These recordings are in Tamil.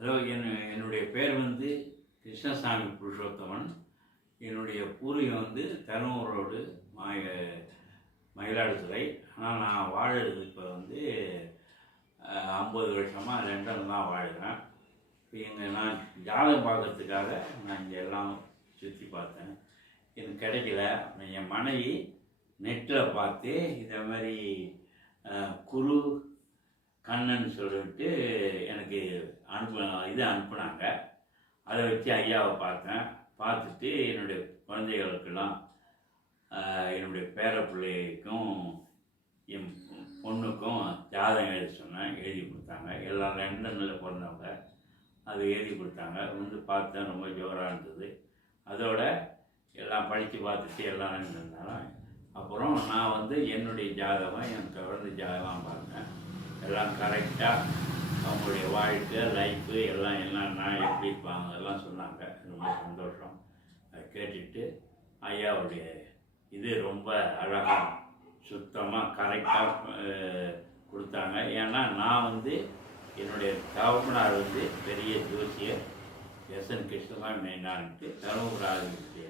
ஹலோ, என்னுடைய பேர் வந்து கிருஷ்ணசாமி புருஷோத்தமன். என்னுடைய பூர்வீகம் வந்து தருமபுரம் ரோடு மயிலாடுதுறை. ஆனால் நான் வாழறது இப்போ வந்து 50 வருஷமாக லண்டன் தான் வாழ்கிறேன். இப்போ நான் ஜாதகம் பார்க்கறதுக்காக நான் இங்கே எல்லாம் சுற்றி பார்த்தேன். எனக்கு கிடைக்கல. என் மனைவி நெட்டில் பார்த்து இதை மாதிரி குரு கண்ணன் சொல்லிட்டு எனக்கு அனுப்புனாங்க. அதை வச்சு ஐயாவை பார்த்தேன். பார்த்துட்டு என்னுடைய குழந்தைகளுக்கெல்லாம் என்னுடைய பேர பிள்ளைக்கும் என் பொண்ணுக்கும் ஜாதகம் எழுதி சொன்னேன். எழுதி கொடுத்தாங்க. எல்லாம் லண்டனில் பிறந்தவங்க. அது எழுதி கொடுத்தாங்க. வந்து பார்த்தேன். ரொம்ப ஜோராக இருந்தது. அதோட எல்லாம் படித்து பார்த்துட்டு எல்லாம் இருந்திருந்தாலும் அப்புறம் நான் வந்து என்னுடைய ஜாதகம், என் குழந்தை ஜாதகம் பார்த்தேன். எல்லாம் கரெக்டாக அவங்களுடைய வாழ்க்கை லைஃப்பு எல்லாம் என்னன்னா எப்படி இருப்பாங்க எல்லாம் சொன்னாங்க. ரொம்ப சந்தோஷம். அதை கேட்டுட்டு ஐயாவுடைய இது ரொம்ப அழகாக சுத்தமாக கரெக்டாக கொடுத்தாங்க. ஏன்னா நான் வந்து என்னுடைய தகப்பனார் வந்து பெரிய ஜோசியர் எஸ்என் கிருஷ்ணசாமி மெயினான்ட்டு தருமபுராவுடைய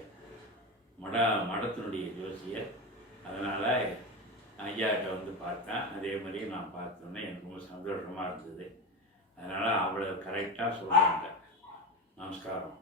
மடத்தினுடைய ஜோசியர். அதனால் ஐயாட்ட வந்து பார்த்தேன். அதே மாதிரி நான் பார்த்தோன்னே எனக்கு ரொம்ப சந்தோஷமாக இருந்தது. அதனால் அவ்வளோ கரெக்டாக சொல்கிறாங்க. நமஸ்காரம்.